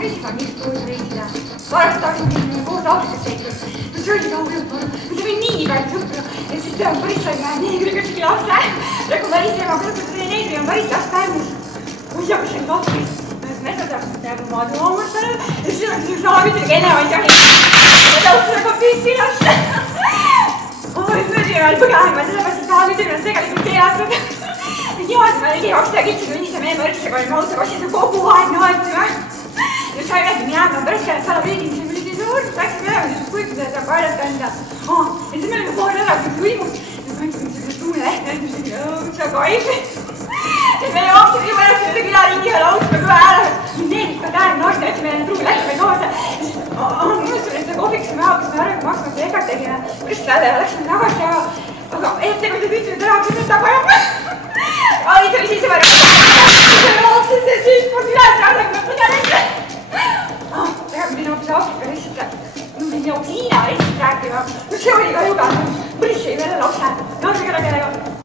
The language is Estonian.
Marisiga miks koos reisida. Varast arutasime koos Aafrikas sõitnud. See oli ka hullult parem. See oli nii palju sõpru. Ja siis Maris sai neegriga tegi lapse. Praegu Maris ema kõrgutas neegri on Maris last päevus. Muidu see on lapsis. Metsatavast teab maad loomustanud. Ja siis on see saavitega enemaid jahi. Ja tõustada ka püssi lasta. See oli veel põgeema, sellepärast, et saavitega on tegelikult teatud. Niimoodi me ligi 2 kitsi tunnisime meie Marisega olime autokossis ja kogu aeg naedsime. Ja sai nägi minema pärast seal salapriigimise, me olid suur, läksime üle, siis kuikuda ja saab aidata enda. Ja siis me olime kohe ära, kui uimus. Ja ma ütlesin, et see tuuleht, et see kaib. Ja me jooksime juba ära selle külaringi ja laudsime kõve ära. Need ka tähem naiste otsime enne tuulehtme koos. Unustusime, et see kohviks me hakkasime ära, kui maksma see ekat tegime. Pärast läde ja läksime tagasi ja... Aga ettekuldid ütleme täna, kui seda vajame. Ai, see oli siis juba see lootsis ja siis poolt üles alla, kui me põdeleme. Tegelikult minu hoopis Aafrika lihtsalt, minu Hiina lihtsalt rääkima. See oli ka juba, Põlis jäi veel lapse, noorega kellega.